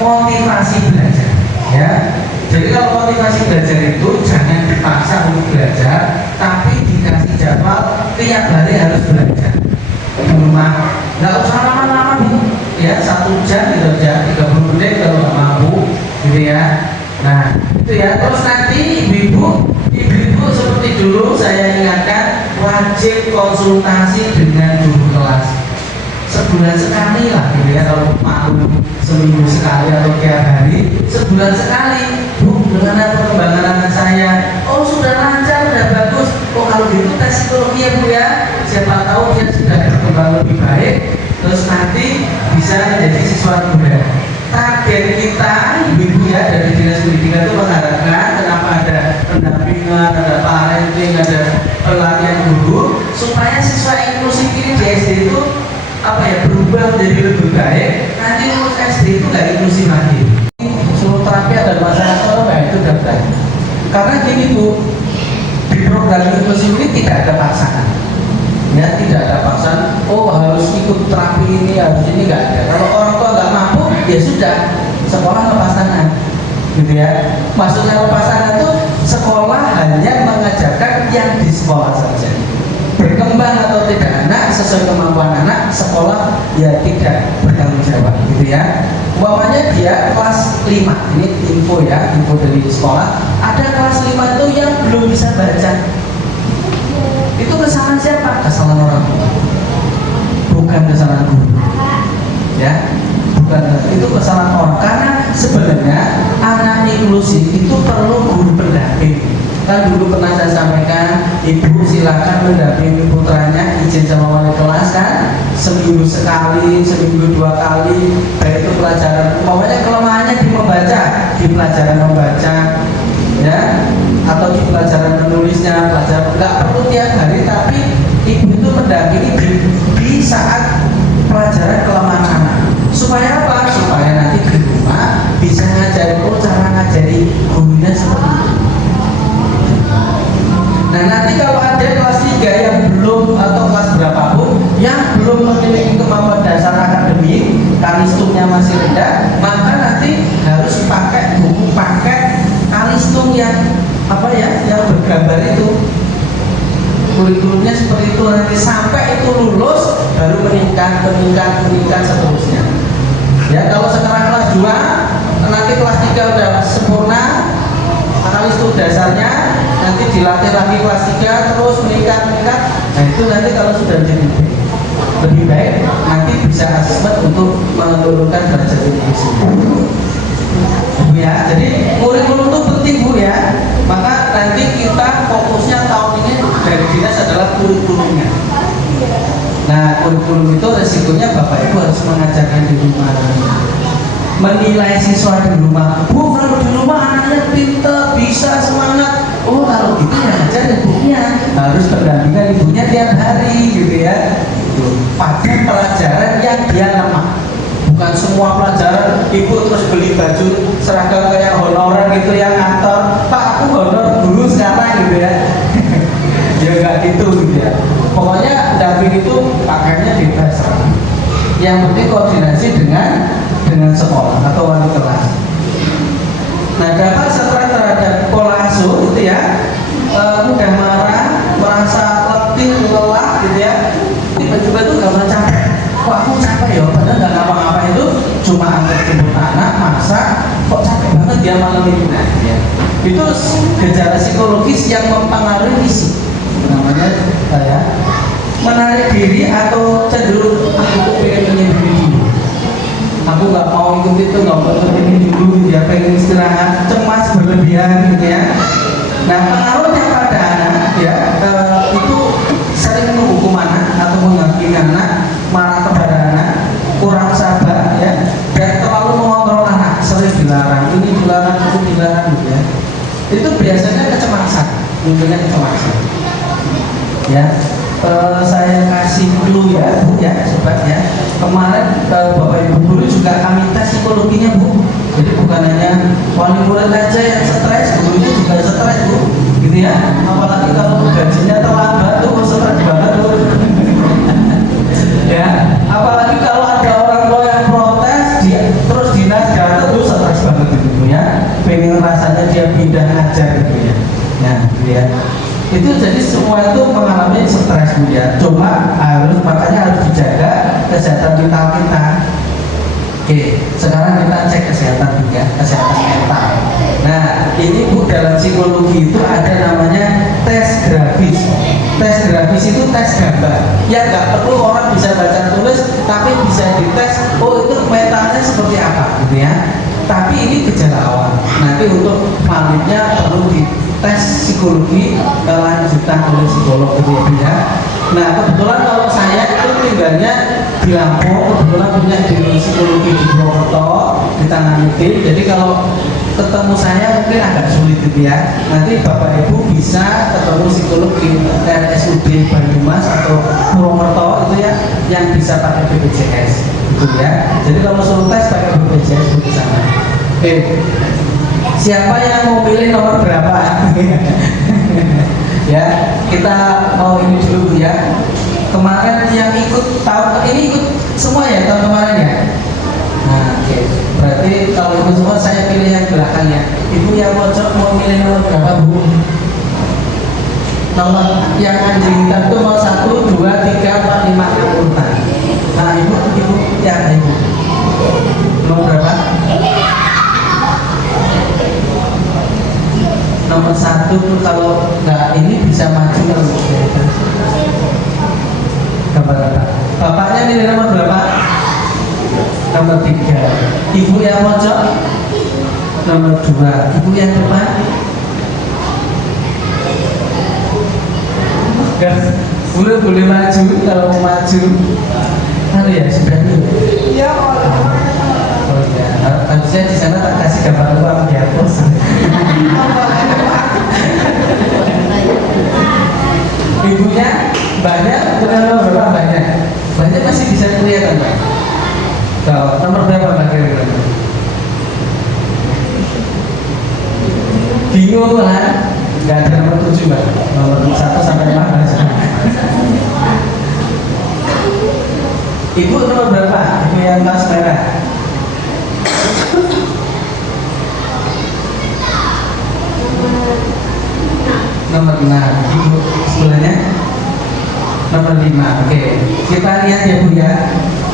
motivasi belajar, ya. Jadi kalau motivasi belajar itu jangan dipaksa untuk belajar, tapi dikasih jadwal tiap hari harus belajar di rumah. Nggak usah lama-lama, ya, 1 jam gitu aja, 30 menit kalau nggak mampu, gitu ya. Nah, itu ya. Terus nanti ibu-ibu seperti dulu saya ingatkan, wajib konsultasi dengan guru kelas sebulan sekali lah, gitu ya. Kalau malu seminggu sekali atau tiap hari, sebulan sekali. Bu, bagaimana perkembangan anak saya? Oh, sudah lancar, sudah bagus. Oh, kalau gitu tes psikologi ya Bu ya. Siapa tahu dia sudah berkembang lebih baik, terus nanti bisa menjadi siswa tunggal. Target kita ibu ya dari dinas pendidikan itu mengharapkan kenapa ada pendampingan, ada parenting, ada pelatihan guru, supaya siswa inklusif ini di SD itu berubah menjadi lebih baik. Nanti lulus SD itu nggak inklusif lagi. Suruh terapi ada masalah kalau itu udah baik. Karena gini Bu, di program inklusif ini tidak ada paksaan. Ya, tidak ada paksaan. Oh, harus ikut terapi ini, harus ini, nggak ada. Kalau orang tua nggak mampu, ya sudah, sekolah lepas tangan, gitu ya. Maksudnya lepas tangan itu sekolah hanya mengajarkan yang di sekolah saja. Berkembang atau tidak anak sesuai kemampuan anak, sekolah ya tidak bertanggung jawab, gitu ya. Umpamanya dia kelas 5, ini info ya, info dari sekolah. Ada kelas 5 itu yang belum bisa baca. Itu kesalahan siapa? Kesalahan orang tua, bukan kesalahan guru, ya. Bukan, itu kesalahan orang. Karena sebenarnya anak inklusif itu perlu guru pendamping. Kan dulu pernah saya sampaikan, ibu silakan mendampingi putranya, izin sama wali kelas kan, seminggu sekali, seminggu 2 kali, baik itu pelajaran. Pokoknya kelemahannya di membaca, di pelajaran membaca, ya, atau di pelajaran menulisnya, pelajaran nggak perlu tiap hari, tapi ibu itu mendampingi di saat pelajaran kelemahan anak. Supaya apa? Supaya nanti di rumah bisa ngajari, oh cara ngajari gurunya seperti itu. Nah, nanti kalau ada kelas 3 yang belum, atau kelas berapapun yang belum memiliki kemampuan dasar akademik, kalistumnya masih rendah, maka nanti harus pakai buku paket kalistum yang yang bergambar itu. Kurikulumnya seperti itu, nanti sampai itu lulus baru meningkat seterusnya. Ya, kalau sekarang kelas 2, nanti kelas 3 udah sempurna kalistum dasarnya, nanti dilatih lagi kelas 3 terus meningkat. Nah, itu nanti kalau sudah menjadi lebih baik, nanti bisa asesmen untuk menurunkan derajat inklusi. Ya, jadi kurikulum itu penting Bu ya. Maka nanti kita fokusnya tahun ini dari dinas adalah kurikulumnya. Nah, kurikulum itu resikonya Bapak Ibu harus mengajarkan di rumah, menilai siswa di rumah. Bu, kalau di rumah anaknya pintar, bisa, semangat. Oh, kalau gitu ya ajar ibunya, harus pendampingan ibunya tiap hari, gitu ya. Pada pelajaran yang dia lemah. Bukan semua pelajaran ibu terus beli baju seragam kayak honorer gitu yang ngantor, Pak aku honor dulu sekarang, gitu ya. Ya enggak gitu ya. Pokoknya damping itu pakainya bebas. Yang penting koordinasi dengan sekolah atau wali kelas. Nah, dapat stres terhadap pola asuh itu ya, mudah marah, merasa letih, lelah, gitu ya. Tiba-tiba tuh gampang capek. Kok aku capek ya, padahal nggak ngapa-ngapa, itu cuma antar jemput anak, masak, kok capek banget dia malam ini. Nah, ya. Itu gejala psikologis yang mempengaruhi fisik. Namanya menarik diri atau cenderung aku pengen menyendiri dulu. Aku nggak mau ikut itu, nggak mau ikut ini dulu, dia pengen istirahat, cemas berlebihan, gitu ya. Nah, pengaruhnya pada anak ya, itu sering menghukum anak atau menghakimi anak, marah kepada anak, kurang sabar ya, dan terlalu mengontrol anak, sering dilarang, ini dilarang, itu dilarang, gitu ya. Itu biasanya kecemasan, munculnya kecemasan. Ya, saya kasih dulu ya Bu ya, sobat ya. Kemarin Bapak Ibu guru juga kami tes psikologinya Bu. Jadi bukan hanya wali murid aja yang stres, gurunya juga stres Bu, gitu ya. Apalagi kalau gajinya terlambat tuh stres banget Bu. Ya, apalagi kalau ada orang tua yang protes, terus dinas datang pindah ngajar gitu ya. Nah, gitu ya. Itu jadi semua itu mengalami stres Bu ya. Cuma makanya harus dijaga kesehatan mental kita. Oke, sekarang kita cek kesehatan juga, kesehatan mental. Nah, ini Bu, dalam psikologi itu ada namanya tes grafis. Tes grafis itu tes gambar. Ya nggak perlu orang bisa baca tulis, tapi bisa dites. Oh, itu mentalnya seperti apa, gitu ya. Tapi ini gejala awal. Nanti untuk validnya perlu dites psikologi lanjutan oleh psikolog, gitu ya. Nah, kebetulan kalau saya itu tinggalnya di Lampung, kebetulan punya di psikologi di Purwokerto, di tangan tim. Jadi kalau ketemu saya mungkin agak sulit gitu ya. Nanti Bapak Ibu bisa ketemu psikolog di RSUD Banyumas atau Purwokerto itu ya, yang bisa pakai BPJS gitu ya. Jadi kalau suruh tes pakai BPJS itu sana. Oke, siapa yang mau pilih nomor berapa? Ya, kita mau ini dulu ya. Kemarin yang ikut tahun ini ikut semua ya tahun kemarin ya. Nah, oke. Berarti kalau ikut semua saya pilih yang belakang ya. Ibu yang pojok mau pilih nomor berapa Bu? Nomor yang anjing hitam itu mau 1, 2, 3, 4, 5 urutan. Nah, ibu ya ibu. Nomor berapa? Nomor 1 tuh kalau nggak ini bisa maju kalau gambar apa? Bapaknya ini nomor berapa? Nomor 3. Ibu yang pojok nomor 2. Ibu yang depan boleh maju kalau mau maju. Halo ya sudah dulu. Iya oh ya, harusnya di sana tak kasih gambar uang dihapus. Ibunya banyak, nomor berapa banyak? Banyak masih bisa kelihatan Pak. So, nomor berapa Pak kira-kira? Bingung kan? Gak ada nomor 7 Pak. Nomor 1 sampai 15. Ibu nomor berapa? Ibu yang tas merah. Nomor 6. Ibu sebelahnya nomor 5. Oke, kita lihat ya Bu ya.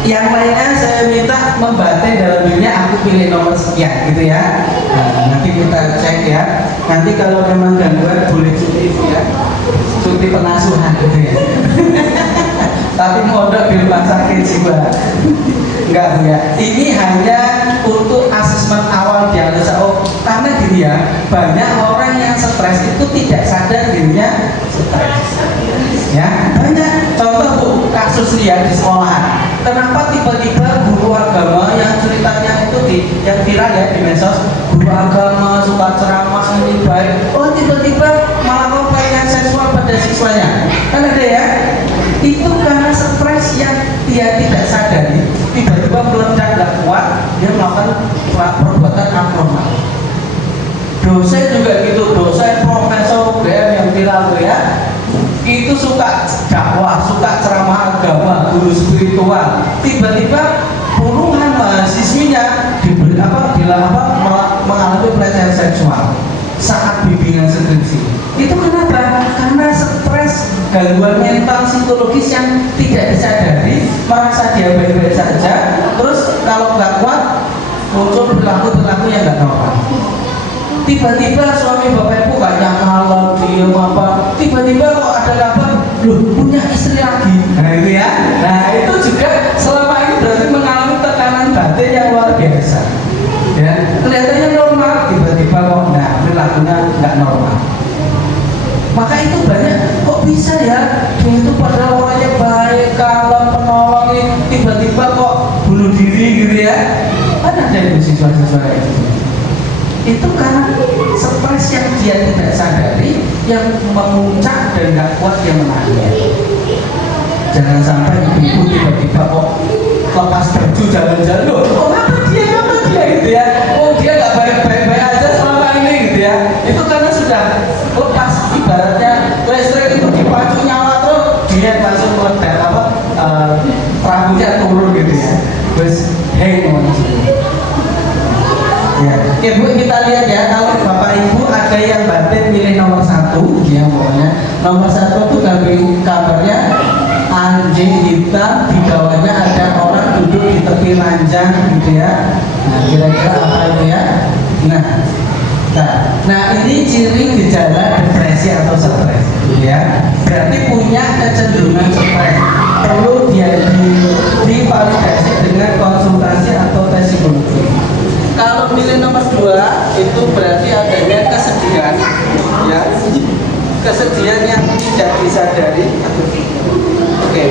Yang lainnya saya minta membatin dalam dirinya aku pilih nomor sekian gitu ya. Nah, nanti kita cek ya. Nanti kalau memang gangguan boleh cuti ya. Cuti pengasuhan gitu ya. Tapi mondok di rumah sakit jiwa. Enggak Bu ya. Ini hanya untuk asesmen awal diagnosa. Oh, karena gini ya, banyak orang yang stres itu tidak sadar dirinya stres. Ya, banyak. Contoh Bu, kasus lihat di sekolah. Kenapa tiba-tiba guru agama yang ceritanya itu yang viral ya di medsos, guru agama suka ceramah ini baik, oh tiba-tiba malah mau pelecehan seksual pada siswanya. Kan ada ya? Itu karena stres yang dia tidak sadari, tiba-tiba meledak gak kuat, dia melakukan perbuatan abnormal. Dosen juga gitu, dosen profesor UGM yang viral tuh ya, itu suka dakwah, suka ceramah agama, guru spiritual. Tiba-tiba puluhan mahasiswinya mengalami pelecehan seksual saat bimbingan skripsi. Itu kenapa? Karena stres, gangguan mental psikologis yang tidak disadari, merasa dia baik-baik saja. Terus kalau nggak kuat, muncul perilaku-perilaku yang nggak normal. Tiba-tiba suami bapak ibu gak nyakalan, diem apa, tiba-tiba kok ada kabar, loh punya istri lagi. Nah itu ya, nah itu juga selama ini berarti mengalami tekanan batin yang luar biasa. Ya, kelihatannya normal, tiba-tiba kok, nah perilakunya nggak normal. Maka itu banyak, kok bisa ya, dia itu padahal orangnya baik, kalem, penolong, tiba-tiba kok bunuh diri gitu ya. Kan ada itu siswa-siswa kayak gitu. Itu karena stres yang dia tidak sadari yang memuncak dan gak kuat dia menangnya. Jangan sampai ibu tiba-tiba kok lepas baju jalan-jalan, loh ngapa dia gitu ya, oh dia gak baik-baik aja selama ini gitu ya. Itu karena sudah lepas, ibaratnya listrik itu dipacu nyala terus dia langsung meledak rambutnya turun gitu ya. Terus hang on. Ya, Ibu kita lihat ya, kalau Bapak Ibu ada sebagai yang batin milih nomor 1, ya pokoknya nomor 1 itu kabarnya anjing hitam, di bawahnya ada orang duduk di tepi ranjang gitu ya. Nah kira-kira apa itu ya? Nah ini ciri gejala depresi atau stres ya. Berarti punya kecenderungan stres, perlu dia divalidasi dengan konsultasi atau tes psikologi. Kalau pilih nomor 2 itu berarti adanya kesedihan ya, kesedihan yang tidak disadari. Oke.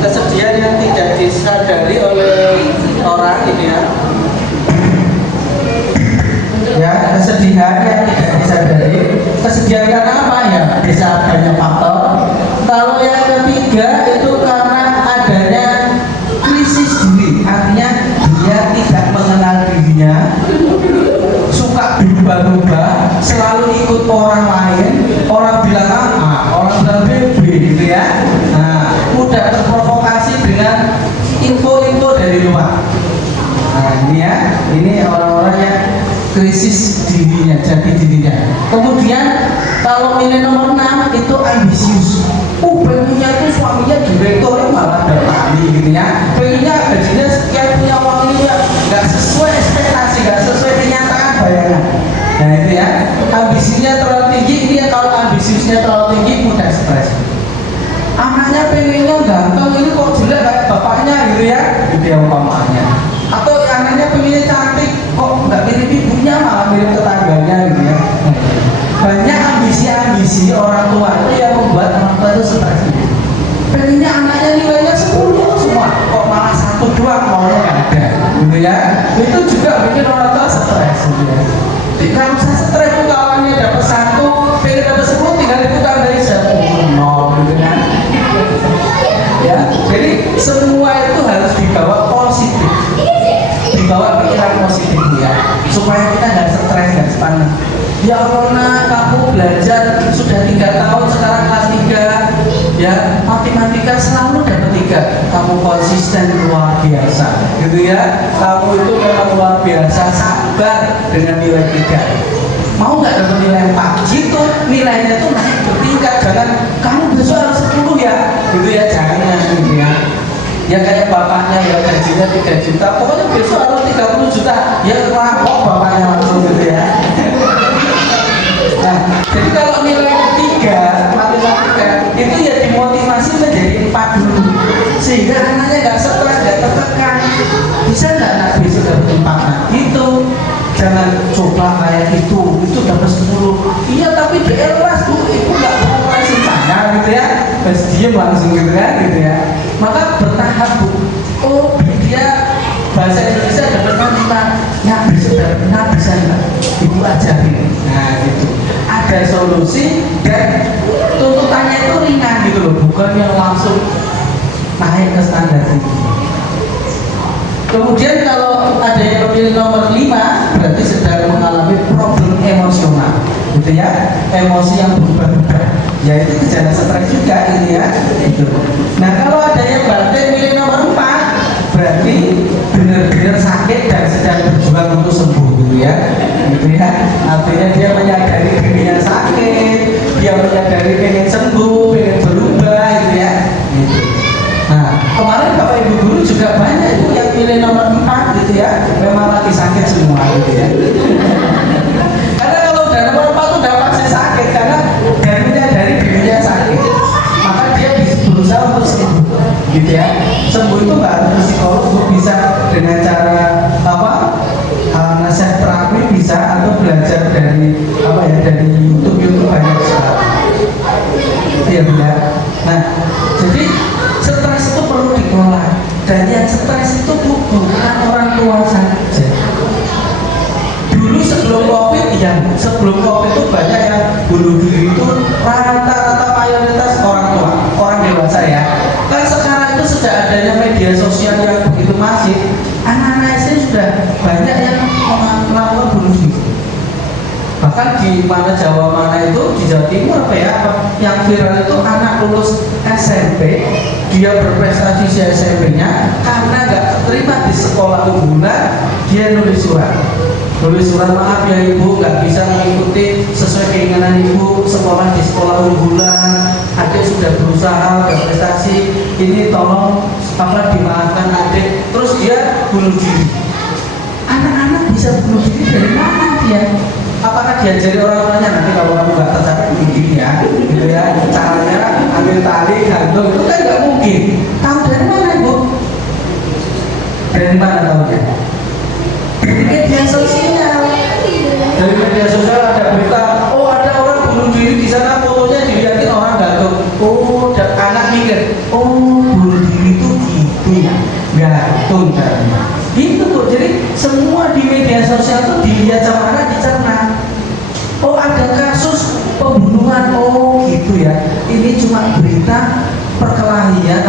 Kesedihan yang tidak disadari oleh orang ini ya. Ya, kesedihan yang tidak disadari. Kesedihan karena apa ya? Bisa banyak faktor. Kalau yang ketiga itu karena adanya krisis diri, artinya dia tidak mengenal dirinya, suka berubah-ubah, selalu ikut orang lain, orang bilang A, orang bilang B gitu ya. Nah, mudah terprovokasi dengan info-info dari luar. Nah, ini ya, ini orang-orang yang krisis dirinya, jati dirinya. Kemudian kalau milih nomor 6 itu ambisius. Pengennya tuh suaminya direktur malah bertani gitu ya. Pengennya gajinya sekian, punya uang ini nggak sesuai ekspektasi, nggak sesuai kenyataan bayangan. Nah itu ya, ambisinya terlalu tinggi. Ini ya, kalau ambisiusnya terlalu tinggi mudah stres. Anaknya pengennya ganteng, ini kok jelek kayak bapaknya gitu ya, gitu ya umpamanya. Atau anaknya pengennya cantik, kok nggak mirip ibunya malah mirip tetangganya gitu ya. Banyak ambisi-ambisi orang tua itu yang membuat orang tua itu stres. Pengennya anaknya nilainya 10 semua, kok malah 1 doang maunya nggak ada, gitu ya. Itu juga bikin orang tua stres, gitu ya. Jadi kalau saya stres itu kawannya dapat 1, pengen dapat 10, tinggal ikutan dari 10, gitu kan. Ya, jadi semua itu harus dibawa positif, dibawa pikiran positif ya, supaya kita nggak stres, nggak panas. Ya Allah nak, kamu belajar sudah 3 tahun, sekarang kelas 3 ya, matematika selalu dapat 3, kamu konsisten luar biasa gitu ya. Kamu itu memang luar biasa, sabar dengan nilai 3. Mau nggak dapat nilai 4 gitu, nilainya tuh naik bertingkat. Jangan kamu besok harus 10 ya gitu ya, jangan gitu ya. Ya kayak bapaknya ya gajinya 3 juta, pokoknya besok harus 30 juta, ya rampok bapaknya langsung gitu ya. Nah, jadi kalau nilainya 3 matematika itu ya dimotivasi menjadi 4 dulu, sehingga anaknya nggak stres, nggak tertekan. Bisa nggak nak besok dapat 4? Nah, itu jangan coba kayak itu dapat 10. Iya tapi DR kelas tuh itu nggak mau langsung tanya gitu ya, terus diem langsung gitu kan gitu ya. Maka bertahap bu. Oh dia bahasa Indonesia dapat 5, ya besok dapat 6 bisa nggak? Ibu ajarin. Nah gitu. Ada solusi dan tuntutannya itu ringan gitu loh, bukan yang langsung naik ke standar tinggi. Kemudian kalau ada yang memilih nomor 5 berarti sedang mengalami problem emosional gitu ya, emosi yang berubah-ubah, yaitu gejala stres juga ini ya gitu. Nah kalau ada yang batin milih nomor 4 berarti benar-benar sakit dan sedang berjuang untuk sembuh gitu ya, artinya dia menyadari dirinya sakit, dia menyadari pengen sembuh, pengen berubah gitu ya gitu. Nah kemarin Bapak Ibu guru juga banyak itu yang pilih nomor 4 gitu ya, memang lagi sakit semua gitu ya. Karena kalau udah nomor 4 itu udah pasti sakit, karena dia menyadari dirinya sakit, maka dia berusaha untuk sembuh gitu ya. Sembuh itu nggak harus psikolog, bisa dengan cara apa, nasihat terapi bisa, atau belajar dari apa ya, dari YouTube banyak sekali. Iya benar. Nah jadi stres itu perlu dikelola, dan yang stres itu bukan orang tua saja. Dulu sebelum COVID itu banyak yang bunuh diri itu rata-rata mayoritas orang tua, orang dewasa ya. Kan sekarang itu sejak adanya media sosial yang begitu masif, anak-anak SD sudah banyak yang melakukan bunuh diri. Bahkan di mana Jawa mana itu, di Jawa Timur apa ya, yang viral itu anak lulus SMP, dia berprestasi di SMP-nya, karena nggak terima di sekolah unggulan, dia nulis surat. tulis surat maaf ya ibu, nggak bisa mengikuti sesuai keinginan ibu sekolah di sekolah unggulan, adik sudah berusaha, sudah prestasi, ini tolong dimaafkan adik. Terus dia bunuh diri. Anak-anak bisa bunuh diri dari mana dia? Apakah diajari orang tuanya nanti kalau kamu nggak tercapai bunuh diri ya, gitu ya? Caranya ambil tali, gantung, itu kan nggak mungkin. Tahu dari mana ibu? Dari mana tahunya? Dari media sosial. Dari media sosial ada berita, oh ada orang bunuh diri di sana, fotonya dilihatin orang gantung. Oh, dan anak mikir, oh bunuh diri itu gitu ya, gantung caranya. Gitu kok, jadi semua di media sosial itu dilihat sama anak, dicerna. Oh ada kasus pembunuhan, oh gitu ya. Ini cuma berita perkelahian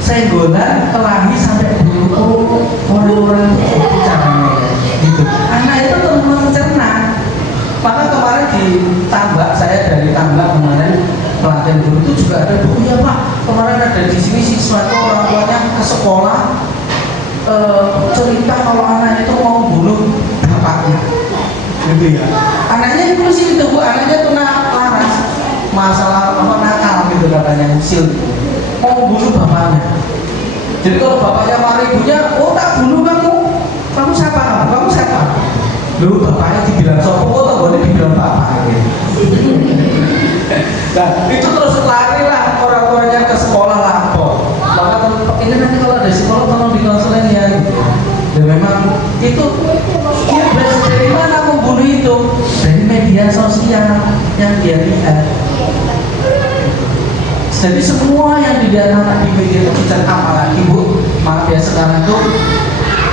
senggolan, kelahi sampai bunuh. Oh orang-orang itu caranya gitu. Anak itu terus mencerna. Maka kemarin di Tambak, saya dari Tambak kemarin pelatihan guru itu juga ada bu, ya pak kemarin ada di sini siswa itu orang tuanya ke sekolah cerita kalau anaknya itu mau bunuh bapaknya, gitu ya. Anaknya inklusif itu bu, anaknya tuh laras, masalah nakal gitu katanya, usil, mau bunuh bapaknya. Jadi kalau bapaknya marah ibunya, oh tak bunuh kamu siapa kamu siapa? Lu bapaknya dibilang sopo, oh boleh dibilang bapak gitu. Nah itu terus lari lah orang tuanya ke sekolah lapor. Maka ini nanti kalau ada sekolah tolong dikonseling ya. Dan memang itu dia belajar dari mana membunuh itu? Dari media sosial yang dia lihat. Jadi semua yang dilihat anak di media itu bisa apalagi bu, maaf ya sekarang tuh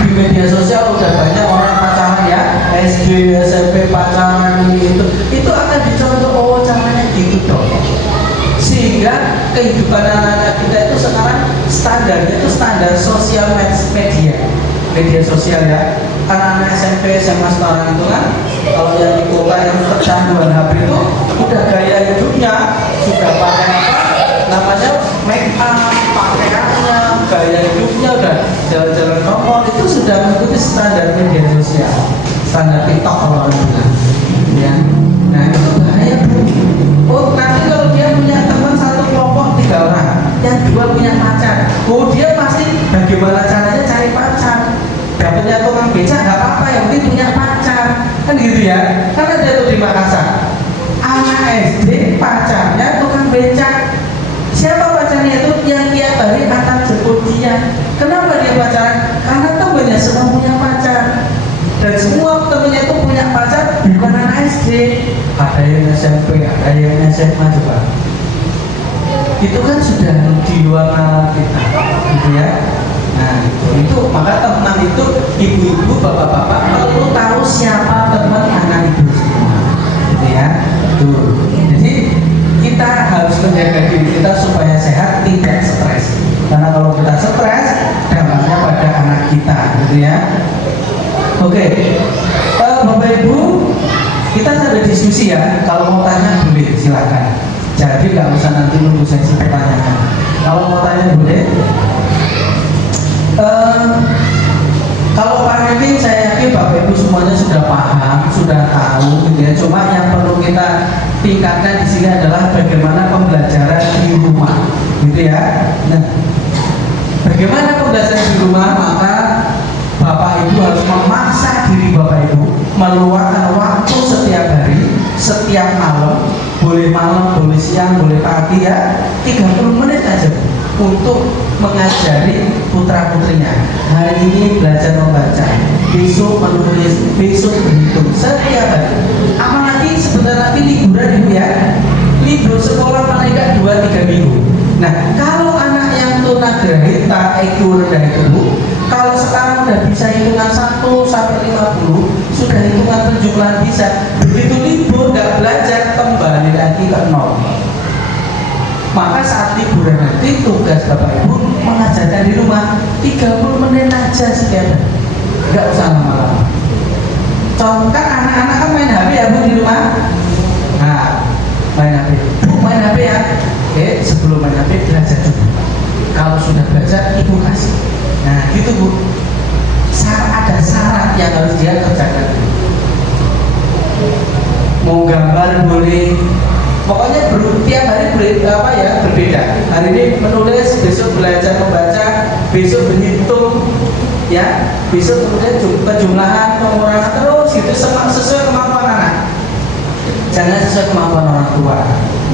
di media sosial udah banyak orang pacaran ya, SD, SMP pacaran itu akan dicontoh, oh caranya gitu dong. Sehingga kehidupan anak-anak kita itu sekarang standarnya itu standar sosial media sosial ya. Anak-anak SMP, SMA sekarang itu kan kalau yang di kota yang kecanduan HP itu udah gaya hidupnya sudah pakai namanya make up, pakaiannya, gaya hidupnya udah jalan-jalan nomor itu sudah mengikuti standar media sosial, standar TikTok kalau orang bilang ya. Nah itu bahaya bu. Oh nanti kalau dia punya teman satu kelompok 3 orang, yang 2 punya pacar, oh dia pasti bagaimana caranya cari pacar. Dapatnya tukang becak nggak apa-apa, yang penting punya pacar, kan gitu ya. Karena dia tuh di Makassar, anak SD pacarnya tukang becak. Siapa pacarnya itu? Yang tiap hari akan jemput dia. Kenapa dia pacaran? Karena temannya semua punya pacar. Dan semua temannya itu punya pacar, bukan anak SD. Ada yang SMP, ada yang SMA juga. Itu kan sudah di luar nalar kita, gitu ya. Nah itu maka teman itu ibu-ibu, bapak-bapak perlu tahu siapa teman anak itu semua, gitu ya. Tuh. Jadi kita harus menjaga diri kita supaya sehat, tidak stres. Karena kalau kita stres, dampaknya pada anak kita, gitu ya. Oke, Bapak Ibu, kita sampai diskusi ya. Kalau mau tanya boleh, silakan. Jadi nggak usah nanti nunggu sesi pertanyaan. Kalau mau tanya boleh. Kalau parenting saya yakin Bapak Ibu semuanya sudah paham, sudah tahu, gitu ya. Cuma yang perlu kita tingkatkan di sini adalah bagaimana pembelajaran di rumah, gitu ya. Nah, bagaimana pembelajaran di rumah? Maka Bapak Ibu harus memaksa diri Bapak Ibu meluangkan waktu setiap hari, setiap malam, boleh malam, boleh siang, boleh pagi ya, 30 menit aja untuk mengajari putra putrinya. Hari ini belajar membaca, besok menulis, besok berhitung, setiap hari. Apalagi sebentar lagi liburan Ibu ya, libur sekolah paling nggak 2-3 minggu. Nah kalau anak yang tunagrahita IQ rendah itu Bu, kalau sekarang udah bisa hitungan 1 sampai 50, sudah hitungan 7 bisa. Begitu libur nggak belajar, kembali lagi ke 0. Maka saat liburan nanti tugas Bapak Ibu mengajarkan di rumah 30 menit aja setiap hari, nggak usah lama-lama. Contoh anak-anak kan main HP ya Bu di rumah. Nah, main HP. Bu main HP ya. Oke, sebelum main HP belajar dulu. Kalau sudah belajar Ibu kasih. Nah gitu Bu. Ada syarat yang harus dia kerjakan. Mau gambar boleh, pokoknya tiap hari berbeda. Hari ini menulis, besok belajar membaca, besok berhitung, ya, besok kemudian penjumlahan, pengurangan, terus gitu sesuai kemampuan anak. Jangan sesuai kemampuan orang tua,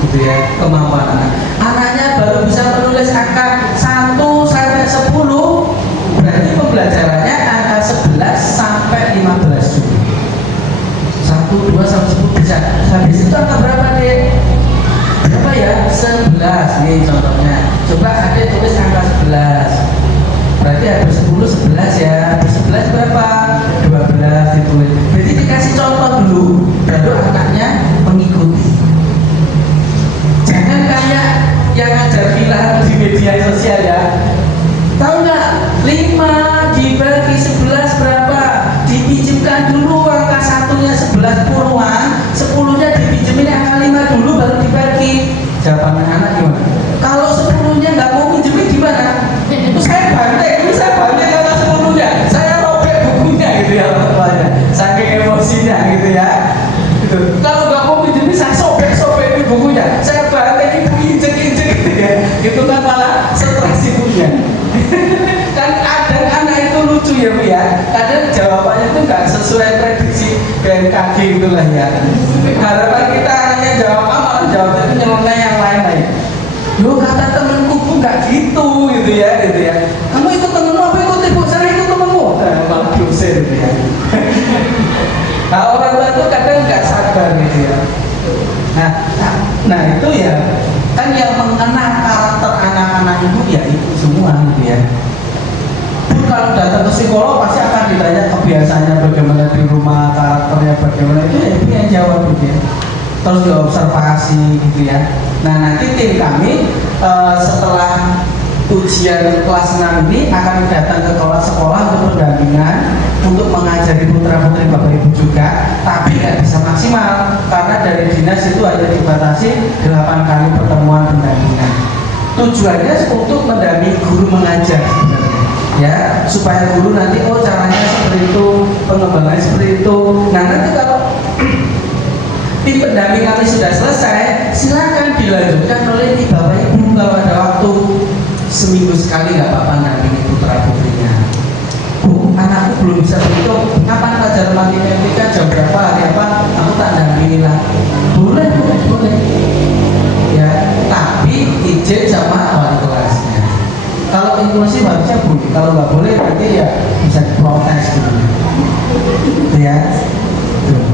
gitu ya, kemampuan anak. Anaknya baru bisa menulis angka 1 sampai 10, berarti pembelajarannya angka 11 sampai 15 dulu. 1, 2 sampai 10 bisa. Habis itu angka berapa, Dek? Berapa ya? 11 nih contohnya. Coba Adek tulis angka 11. Berarti habis 10 11 ya. Habis 11 berapa? 12 ditulis. Berarti dikasih contoh dulu, baru anaknya mengikuti. Jangan kayak yang ngajar bilang di media sosial ya. Tahu nggak? 5 dibagi 11 berapa? Dipinjamkan dulu angka satunya 11 puluhan, 10-nya dipinjemin angka 5 dulu baru dibagi. Jawaban anak gimana? Kalau 10-nya nggak mau pinjemin gimana? Itu saya bantai angka 10-nya. Saya robek bukunya gitu ya orang-tuanya. Saking emosinya gitu ya. Gitu. Kalau nggak mau pinjemin saya sobek bukunya. Saya bantai ibu injek-injek gitu ya. Itu kan malah stres ibunya. Kan kadang anak itu lucu ya Bu ya. Kadang jawabannya itu nggak sesuai prediksi BMKG itulah ya. Harapan kita anaknya jawab A, malah jawabnya itu nyeleneh yang lain-lain. Yo kata temenku Bu nggak gitu ya. Kamu ikut temenmu apa ikut ibu? Saya ikut temenmu. Malah diusir gitu ya. Nah orang tua itu kadang nggak sabar gitu ya. Nah itu ya kan yang mengenal karakter anak-anak itu ya itu semua gitu ya. Kalau datang ke psikolog pasti akan ditanya kebiasaannya bagaimana di rumah, karakternya bagaimana, itu ya ibu yang jawab gitu ya. Terus diobservasi gitu ya. Nah nanti tim kami setelah ujian kelas 6 ini akan datang ke kelas sekolah untuk pendampingan, untuk mengajari putra putri bapak ibu juga, tapi nggak bisa maksimal karena dari dinas itu hanya dibatasi 8 kali pertemuan pendampingan. Tujuannya untuk mendampingi guru mengajar sebenarnya. Ya, supaya guru nanti caranya seperti itu, pengembangannya seperti itu. Nah nanti kalau tim pendamping kami sudah selesai, silakan dilanjutkan oleh ibu bapak ibu kalau ada waktu seminggu sekali nggak apa-apa dampingi putra putrinya. Bu, anakku belum bisa berhitung, kapan pelajaran matematika jam berapa, hari apa, aku tak dampingi lah. Boleh. Ya, tapi izin sama wali kelasnya. Kalau inklusif harusnya boleh, kalau nggak boleh nanti ya bisa diprotes gitu. Ya. Tuh.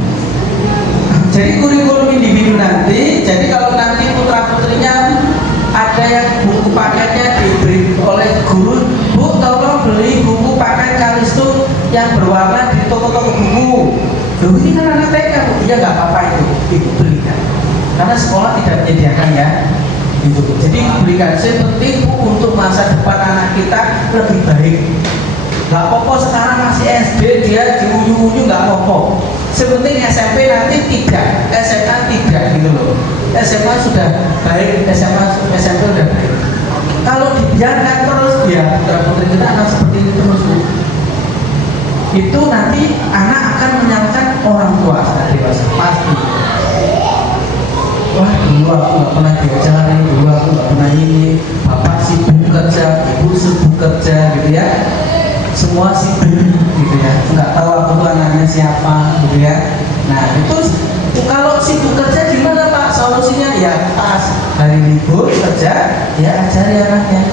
Jadi kurikulum individu nanti, jadi kalau nanti putra putrinya ada yang buku paketnya diberi oleh guru, Bu tolong beli buku paket Kalistung yang berwarna di toko-toko buku. Loh ini kan anak TK, Bu, ya nggak apa-apa itu, ibu belikan. Karena sekolah tidak menyediakan ya. Gitu. Jadi belikan, saya penting Bu, untuk masa depan anak kita lebih baik. Gak apa-apa sekarang masih SD dia diunyu-unyu gak apa-apa. Sepenting SMP nanti tidak, SMA tidak gitu loh. SMA sudah baik, SMP sudah baik. Kalau dibiarkan terus ya putra putri kita akan seperti itu terus Bu. Itu nanti anak akan menyalahkan orang tua saat dewasa pasti. Wah dulu aku nggak pernah diajarin, dulu aku nggak pernah ini, bapak sibuk kerja, ibu sibuk kerja gitu ya, semua sibuk gitu ya, nggak tahu aku tuh anaknya siapa gitu ya. Nah itu kalau sibuk kerja gimana Pak solusinya? Ya pas hari libur kerja ya ajari anaknya.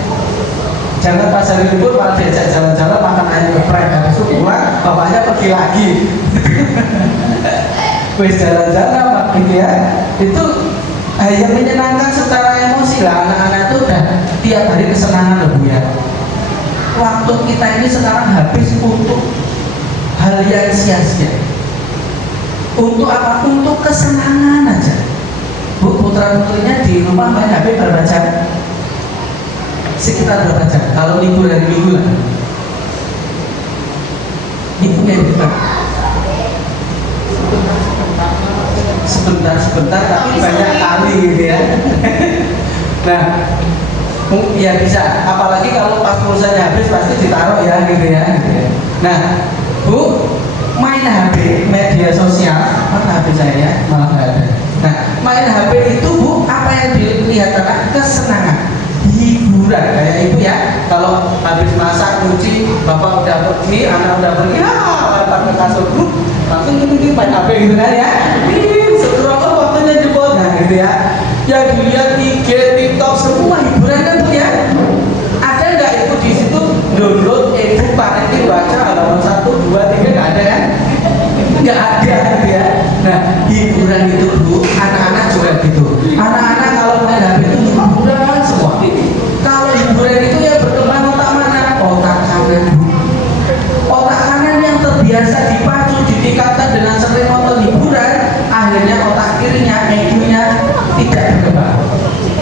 Jangan pas hari libur malah diajak jalan-jalan makan ayam geprek, habis itu pulang bapaknya pergi lagi. Wis jalan-jalan gitu ya. Itu yang menyenangkan secara emosi lah, anak-anak itu udah tiap hari kesenangan loh Bu ya. Waktu kita ini sekarang habis untuk hal yang sia-sia. Untuk apa? Untuk kesenangan aja. Bu, putra putrinya di rumah main HP berapa jam? Sekitar berapa jam? Kalau libur dari minggu lah. Ibu ya sebentar tapi banyak kali gitu ya. Nah ya bisa, apalagi kalau pas pulsanya habis pasti ditaruh ya gitu ya. Nah Bu, main HP, media sosial, mana HP saya ya? Malah nggak ada. Nah, main HP itu Bu, apa yang dilihat anak? Kesenangan, hiburan kayak ibu ya. Kalau habis masak, cuci, bapak udah pergi, anak udah pergi, lempar ke kasur Bu, langsung ini main HP gitu kan ya. Setelah waktunya jemput, nah gitu ya. Yang dilihat IG, TikTok, semua hiburan kan Bu ya. Ada nggak ibu di situ download e-book parenting baca halaman 1, 2, 3 nggak ada kan? Nggak ada gitu ya. Nah hiburan itu Bu, anak-anak juga gitu. Anak-anak kalau main HP itu hiburan semua. Kalau hiburan itu ya berkembang otak mana? Otak kanan Bu. Otak kanan yang terbiasa dipacu, ditingkatkan dengan sering nonton hiburan, akhirnya otak kirinya, EQ-nya tidak berkembang.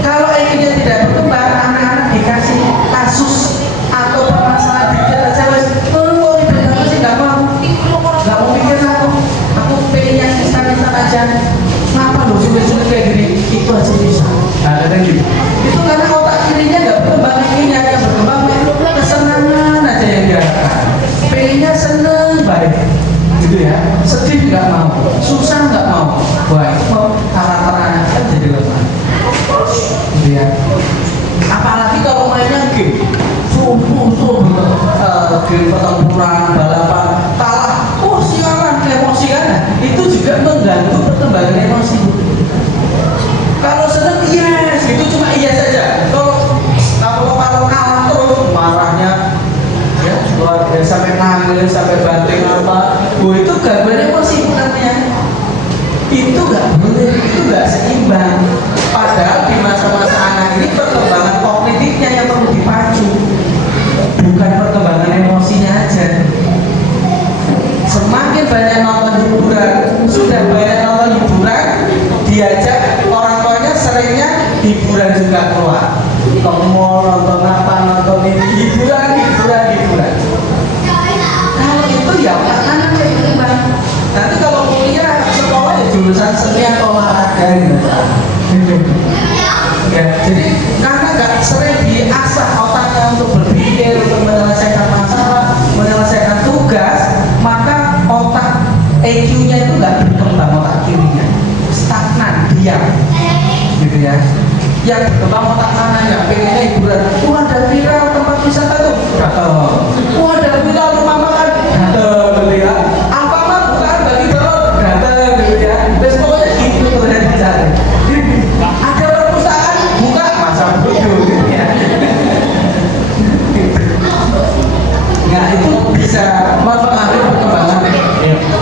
Kalau EQ-nya tidak berkembang, anak-anak dikasih kasus atau permasalahan dikit aja wes, oh itu apa sih nggak mau mikir aku pengen yang instan aja. Kenapa lo sulit-sulit kayak gini? Itu aja bisa. Nah, ada gitu. Itu karena otak kirinya nggak berkembang, EQ-nya yang berkembang, kesenangan aja yang diharapkan. Pengennya seneng baik, gitu ya. Sedih nggak mau, susah nggak mau. Wah itu mau karakter anak kan jadi lemah, gitu ya. Apalagi kalau mainnya game, game pertempuran, balapan, kalah, sialan, emosi kan? Itu juga mengganggu perkembangan emosi. Kalau seneng yes, itu cuma iya saja. Kalau kalah terus marahnya. Ya, luar biasa sampai nangis, sampai banting apa, itu gangguan emosi bukannya. Itu nggak boleh, itu nggak seimbang. Padahal di masa-masa anak ini perkembangan kognitifnya yang perlu dipacu, bukan perkembangan emosinya aja. Semakin banyak nonton hiburan, sudah banyak nonton hiburan, diajak orang tuanya seringnya hiburan juga keluar. Ke mall, nonton apa, nonton ini, hiburan. Kalau itu ya anak-anak yang berkembang. Nanti kalau kuliah sekolah ya jurusan seni atau olahraga gitu. Ya, jadi karena nggak sering diasah otaknya untuk berpikir, untuk menyelesaikan masalah, menyelesaikan tugas, maka otak EQ-nya itu nggak berkembang, otak kirinya stagnan, diam, gitu ya. Yang berkembang otak kanan, yang pengennya hiburan. Ada viral tempat wisata tuh, datang. Ada viral rumah makan, datang, gitu ya. Alfamart bukaan bagi telur, datang, gitu ya. Terus pokoknya gitu tuh yang dicari. Ada perpustakaan, buka masa bodoh, gitu ya. Nah itu bisa mempengaruhi perkembangan.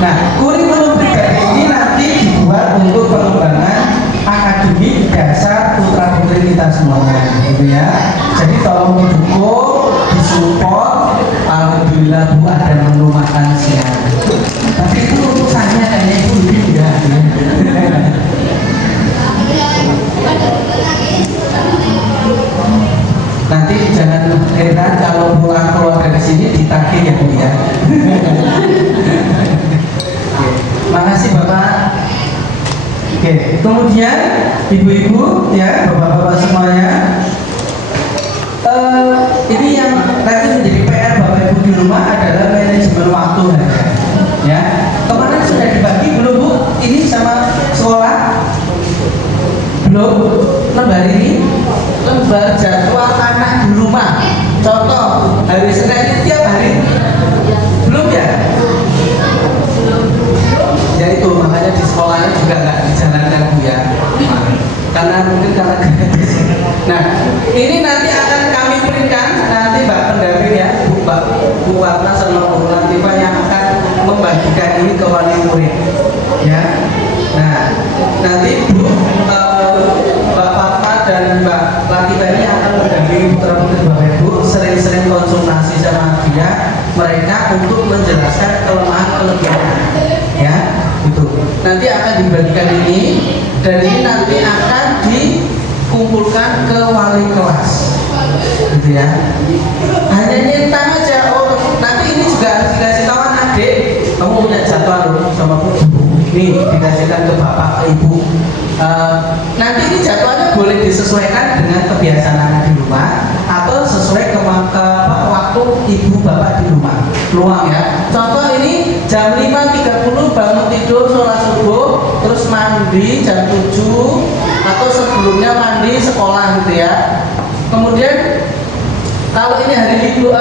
Nah kurikulum pribadi ini nanti dibuat untuk pengembangan akademik dasar putra putri kita semuanya, gitu ya. Jadi tolong didukung, disupport. Alhamdulillah Bu ada menu makan siang. Tapi itu urusannya kayaknya Ibu lebih ya. Nanti jangan heran kalau pulang keluar dari sini ditagih ya Bu ya. Makasih Bapak. Oke, kemudian ibu-ibu ya, bapak-bapak semuanya, ini yang nanti menjadi PR bapak ibu di rumah adalah manajemen waktu ya. Kemarin sudah dibagi belum Bu? Ini sama sekolah belum? Lembar ini lembar jadwal anak di rumah. Contoh hari Senin tiap hari belum ya? Ya itu makanya di sekolahnya juga nggak dijalankan Bu ya, karena mungkin karena gratis. Nah ini nanti akan kami berikan nanti Mbak pendamping ya, Bu Warna sama Bu Latifah yang akan membagikan ini ke wali murid ya. Nah nanti Bu Mbak Fatma dan Mbak Latifah ini akan mendampingi putra putri Bapak Ibu sering-sering konsultasi sama dia mereka untuk menjelaskan kelemahan-kelebihan ya. Itu nanti akan dibagikan ini dan ini nanti akan dikumpulkan ke wali kelas, gitu ya. Hanya nyentang aja. Oh nanti ini juga harus dikasih tahu adik, kamu punya jadwal sama Bu, ini dikasihkan ke bapak ke ibu. Nanti ini jadwalnya boleh disesuaikan dengan kebiasaan anak di rumah atau sesuai ke waktu ibu bapak di rumah luang ya. Contoh ini jam 5.30 bangun tidur, sholat subuh, terus mandi jam 7 atau sebelumnya mandi sekolah gitu ya. Kemudian kalau ini hari libur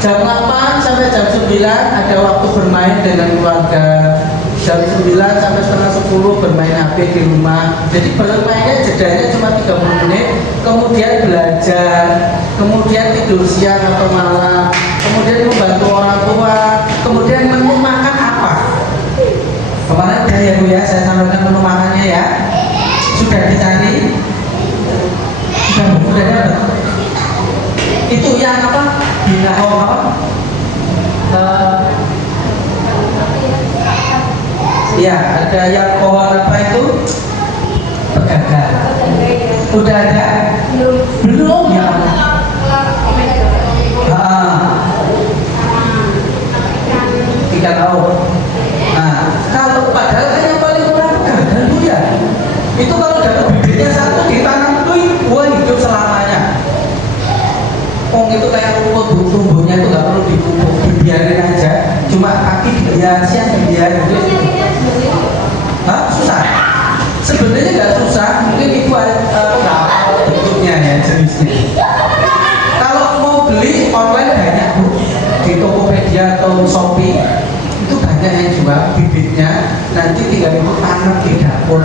jam 8 sampai jam 9 ada waktu bermain dengan keluarga. Jam 9 sampai setengah 10 bermain HP di rumah. Jadi bermainnya jedanya cuma 30 menit. Kemudian belajar, kemudian tidur siang atau malam, kemudian membantu orang tua, kemudian menu makan apa? Kemarin ya Bu ya, saya sampaikan menu makannya ya. Sudah dicari? Sudah ada. Itu yang apa? Binaho apa? Ya, ada yang pohon apa itu? Pegagan. Udah ada? Belum ya. Tidak tahu. Nah, kalau padahal kan yang paling murah pegagan Bu ya. Itu kalau dapat bibitnya satu ditanam tuh, wah hidup selamanya. Itu kayak rumput, tumbuhnya itu nggak perlu dipupuk, dibiarin aja. Cuma kaki dihiasi, dibiarin. Susah? Sebenarnya nggak susah, mungkin itu nggak bentuknya ya jenisnya. Kalau mau beli online banyak Bu, di Tokopedia atau Shopee itu banyak yang jual bibitnya. Nanti tinggal itu tanam di dapur,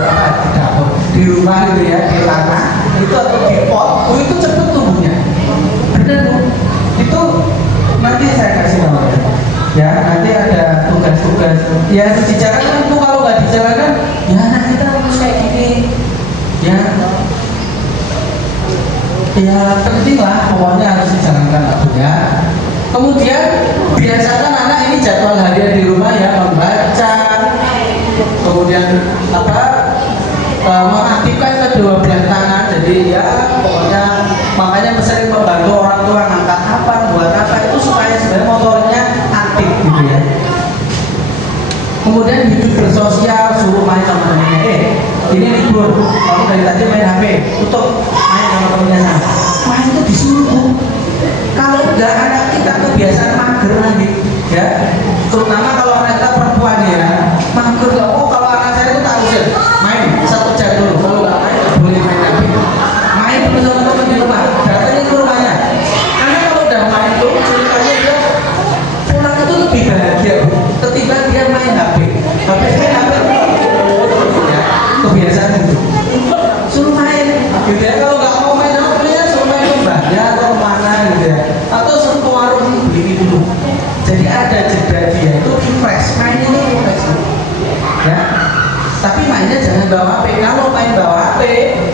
di rumah gitu ya, di tanah itu atau di pot, itu cepet tumbuhnya. Benar Bu, itu nanti saya kasih tahu ya. Nanti ada tugas-tugas ya harus dijalankan Bu. Kalau nggak dijalankan ya anak kita harus kayak gini ya. Ya penting lah, pokoknya harus dijalankan Bu ya. Kemudian biasakan anak ini jadwal harian di rumah ya, membaca, kemudian mengaktifkan kedua belah tangan. Jadi ya pokoknya makanya sering membantu orang tua ngangkat apa, buat apa, itu supaya sebenarnya motornya aktif gitu ya. Kemudian hidup bersosial, suruh main sama temennya. Ini libur, kamu dari tadi main HP, tutup, main sama temennya sana. Main itu disuruh. Kalau enggak anak kita kebiasaan mager lagi ya. Terutama kalau anak kita perempuan ya, mager nggak. Kalau anak saya itu tak usir main 1 jam dulu. Kalau nggak main nggak boleh main HP. Main bersama teman di rumah, datangin ke rumahnya. Karena kalau udah main tuh ceritanya dia pulang itu lebih bahagia ketimbang dia main HP. Ya, kebiasaan itu. Suruh main, gitu ya. Kalau nggak mau main HP ya suruh main ke mbaknya atau mana gitu ya. Atau suruh ke warung beli dulu. Jadi ada jeda dia itu refresh, main ini refresh ya. Tapi mainnya jangan bawa HP. Kalau main bawa HP,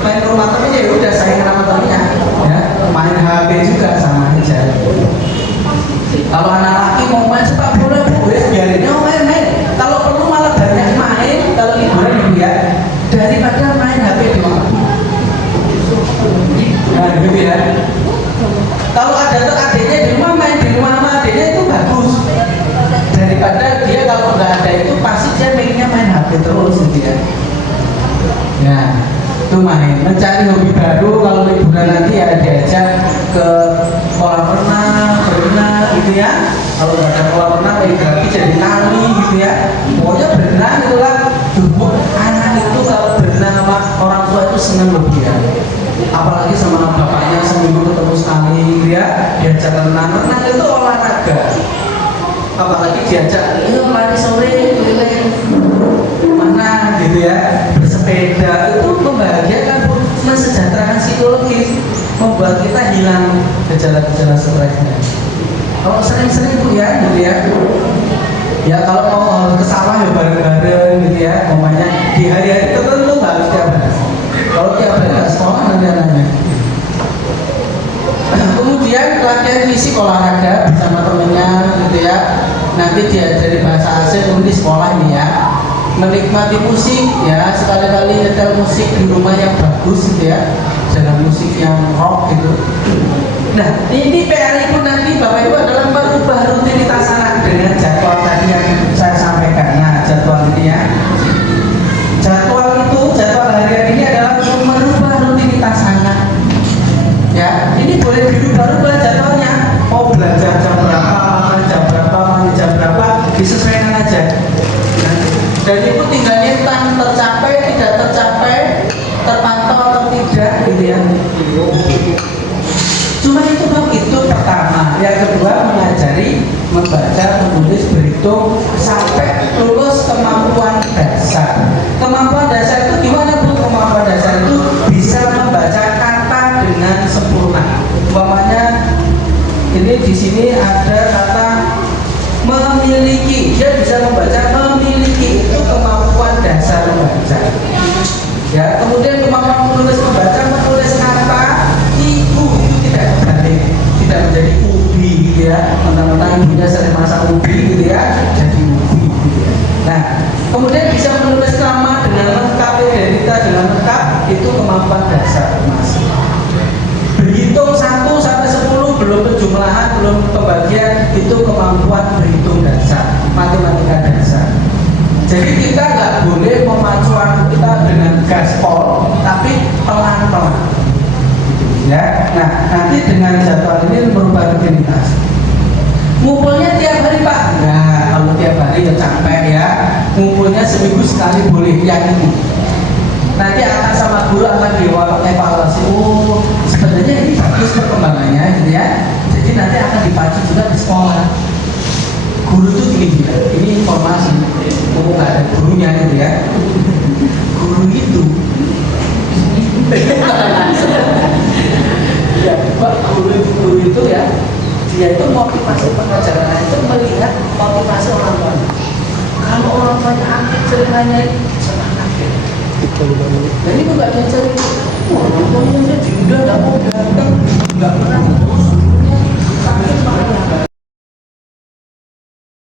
main rumah temennya ya udah sayang sama temennya ya. Main HP juga sama aja. Kalau anak laki mau main sepak bola Bu, biarinnya main. Kalau perlu malah banyak main kalau liburan ya, daripada main HP di rumah. Nah gitu ya. Kalau ada adiknya di rumah, main di rumah sama adiknya itu bagus. Daripada dia kalau nggak ada itu pasti dia pengennya main HP terus gitu ya. Ya, itu main. Mencari hobi baru kalau liburan nanti ya diajak ke kolam renang, berenang gitu ya. Kalau nggak ada kolam renang, berarti jadi kali gitu ya. Pokoknya berenang itulah. Anak itu kalau berenang sama orang tua itu senang lebih ya. Apalagi sama bapaknya seminggu ketemu sekali gitu ya, diajak renang itu olahraga. Apalagi diajak lari sore keliling mana gitu ya, bersepeda, itu membahagiakan, mensejahterakan psikologis, membuat kita hilang gejala-gejala stresnya. Kalau sering-sering Bu ya gitu ya. Ya kalau mau ke sawah ya bareng-bareng gitu ya, umpamanya di hari-hari tertentu nggak harus tiap hari. Kalau tiap hari nggak sekolah nanti anaknya. Kemudian latihan fisik olahraga bersama temennya gitu ya. Nanti diajari bahasa asing di sekolah ini ya. Menikmati musik ya, sekali-kali nyetel musik di rumah yang bagus gitu ya. Jangan musik yang rock gitu. Nah ini PR itu nanti Bapak Ibu adalah merubah rutinitas anak dengan jadwal tadi yang saya sampaikan. Nah jadwal ini ya, jadwal harian ini adalah merubah rutinitas anak ya. Ini boleh dirubah jadwalnya, mau belajar jam berapa, makan jam berapa, mandi jam berapa, disesuaikan aja. Dan itu tinggal nyetan, tercapai, tidak tercapai, terpantau atau tidak, gitu ya. Cuma itu pertama. Yang kedua mengajari membaca, menulis, berhitung sampai lulus kemampuan dasar. Kemampuan dasar itu gimana Bu? Kemampuan dasar itu bisa membaca kata dengan sempurna. Umpamanya ini di sini ada kata memiliki, dia bisa membaca memiliki, itu kemampuan dasar membaca. Ya, kemudian kemampuan menulis kata ibu itu tidak terbalik, tidak menjadi ubi gitu ya, mentang-mentang ibunya sering masak ubi gitu ya, jadi ubi gitu ya. Nah, kemudian bisa menulis nama dengan lengkap, identitas dengan lengkap, itu kemampuan dasar masih. Berhitung 1 sampai 10 belum penjumlahan, belum pembagian, itu kemampuan berhitung dasar, matematika dasar. Jadi kita nggak boleh memacuan kita dengan gaspol, tapi pelan-pelan. Ya, nah nanti dengan jadwal ini merubah rutinitas. Ngumpulnya tiap hari Pak? Ya, kalau tiap hari ya capek ya. Ngumpulnya seminggu sekali boleh, yang ini. Nanti akan sama guru akan dievaluasi. Oh, sebenarnya ini bagus perkembangannya, gitu ya. Jadi nanti akan dipacu juga di sekolah. Guru itu gini, ini informasi. Ngomong nggak ada gurunya gitu ya. Guru itu ya, Pak, guru itu ya, dia itu motivasi pengajaran itu melihat motivasi orang tua. Kalau orang tuanya aktif ceritanya semangat ya. Jadi bukan dia cari orang tuanya dia tidak mau datang, nggak pernah